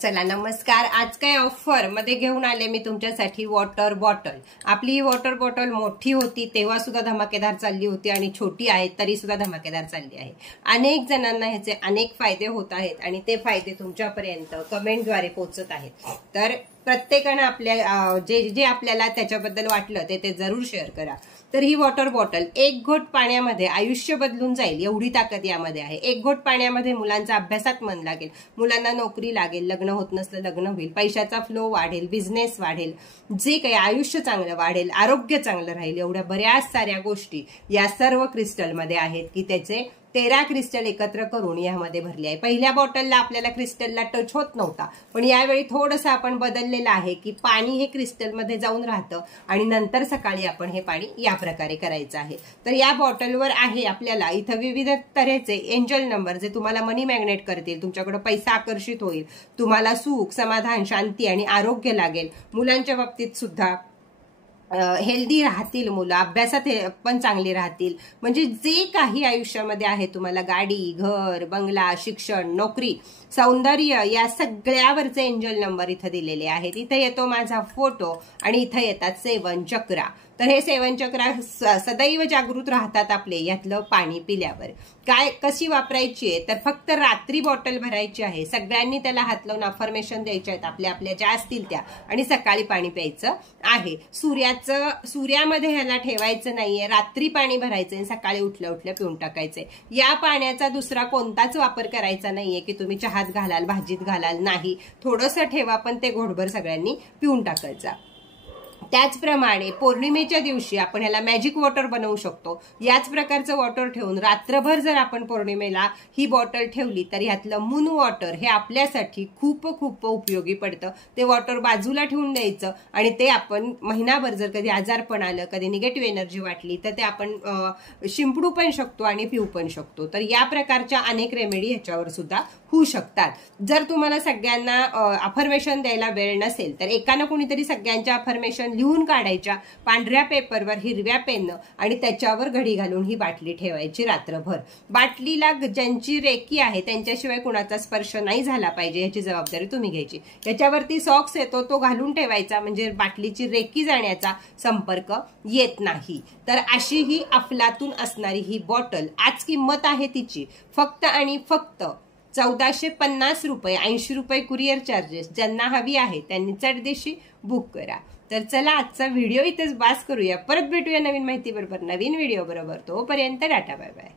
चला नमस्कार। आज काय ऑफर मध्ये घेऊन आले मी तुमच्यासाठी वॉटर बॉटल। आपली ही वॉटर बॉटल मोठी होती तेव्हा सुद्धा धमाकेदार चालली होती आणि छोटी आहे तरी सुद्धा धमाकेदार चालली आहे। अनेक जणांना ह्याचे अनेक फायदे होत आहेत आणि ते फायदे तुमच्यापर्यंत कमेंटद्वारे पोहोचत आहेत। तर प्रत्येकाने आपल्या जे आपल्याला त्याच्याबद्दल वाटलं ते जरूर शेअर करा। तर ही वॉटर बॉटल एक घोट पाण्यामध्ये आयुष्य बदलून जाईल एवढी ताकद यामध्ये आहे। एक घोट पाण्यामध्ये मुलांचा अभ्यासात मन लागेल, मुलांना नोकरी लागेल, लग्न होत नसलं लग्न होईल, पैशाचा फ्लो वाढेल, बिझनेस वाढेल, जे काही आयुष्य चांगलं वाढेल, आरोग्य चांगलं राहील, एवढ्या बऱ्याच साऱ्या गोष्टी या सर्व क्रिस्टलमध्ये आहेत की त्याचे 13 क्रिस्टल एकत्र करून यामध्ये भरले आहे। पहिल्या बॉटलला आपल्याला क्रिस्टलला टच होत नव्हता, पण यावेळी थोडंसं आपण बदललेलं आहे की पाणी हे क्रिस्टलमध्ये जाऊन राहतं आणि नंतर सकाळी आपण हे पाणी या प्रकारे करायचं आहे। तर या बॉटलवर आहे आपल्याला इथं विविध तऱ्हेचे एंजल नंबर जे तुम्हाला मनी मॅग्नेट करतील, तुमच्याकडे पैसा आकर्षित होईल, तुम्हाला सुख, समाधान, शांती आणि आरोग्य लागेल। मुलांच्या बाबतीत सुद्धा हेल्दी राहतील, मुलं अभ्यासात पण चांगली राहतील। म्हणजे जे काही आयुष्यामध्ये आहे तुम्हाला गाडी, घर, बंगला, शिक्षण, नोकरी, सौंदर्य या सगळ्यावरचे एंजल नंबर इथं दिलेले आहेत। इथं येतो माझा फोटो आणि इथं येतात 7 चक्रा। तर हे 7 चक्रा सदैव जागृत राहतात आपले यातलं पाणी पिल्यावर। काय कशी वापरायची आहे तर फक्त रात्री बॉटल भरायची आहे, सगळ्यांनी त्याला हात लावून अफर्मेशन द्यायचे आहेत आपल्या आपल्या ज्या असतील त्या, आणि सकाळी पाणी प्यायचं आहे। सूर्यामध्ये ह्याला ठेवायचं नाहीये, रात्री पाणी भरायचं आणि सकाळी उठल्या उठल्या पिऊन टाकायचंय। या पाण्याचा दुसरा कोणताच वापर करायचा नाहीये की तुम्ही चहात घालाल, भाजीत घालाल, नाही, थोडंसं ठेवा पण ते घोटभर सगळ्यांनी पिऊन टाकायचा। त्याचप्रमाणे पौर्णिमेच्या दिवशी आपण ह्याला मॅजिक वॉटर बनवू शकतो। याच प्रकारचं वॉटर ठेवून रात्रभर जर आपण पौर्णिमेला ही बॉटल ठेवली तर ह्यातलं मून वॉटर हे आपल्यासाठी खूप खूप उपयोगी पडतं। ते वॉटर बाजूला ठेवून द्यायचं आणि ते आपण महिनाभर जर कधी आजारपण आलं, कधी निगेटिव्ह एनर्जी वाटली तर ते आपण शिंपडू पण शकतो आणि पिऊ पण शकतो। तर या प्रकारच्या अनेक रेमेडी ह्याच्यावर सुद्धा होऊ शकतात। जर तुम्हाला सगळ्यांना अफर्मेशन द्यायला वेळ नसेल तर एकानं कोणीतरी सगळ्यांच्या अफर्मेशन लिहून काढायच्या पांढऱ्या पेपरवर हिरव्या पेन आणि त्याच्यावर घडी घालून ही बाटली ठेवायची रात्रभर। बाटलीला ज्यांची रेकी आहे त्यांच्याशिवाय कुणाचा स्पर्श नाही झाला पाहिजे याची जबाबदारी तुम्ही घ्यायची। याच्यावरती सॉक्स येतो तो घालून ठेवायचा म्हणजे बाटलीची रेकी जाण्याचा संपर्क येत नाही। तर अशी ही अफलातून असणारी ही बॉटल आज किंमत आहे तिची फक्त आणि फक्त 1450 रुपये, 80 रुपये कुरिअर चार्जेस। ज्यांना हवी आहे त्यांनी चटदेशी बुक करा। तर चला आजचा व्हिडिओ इथेच बास करूया, परत भेटूया नवीन माहिती बरोबर, नवीन व्हिडिओ बरोबर। तोपर्यंत टाटा बाय बाय।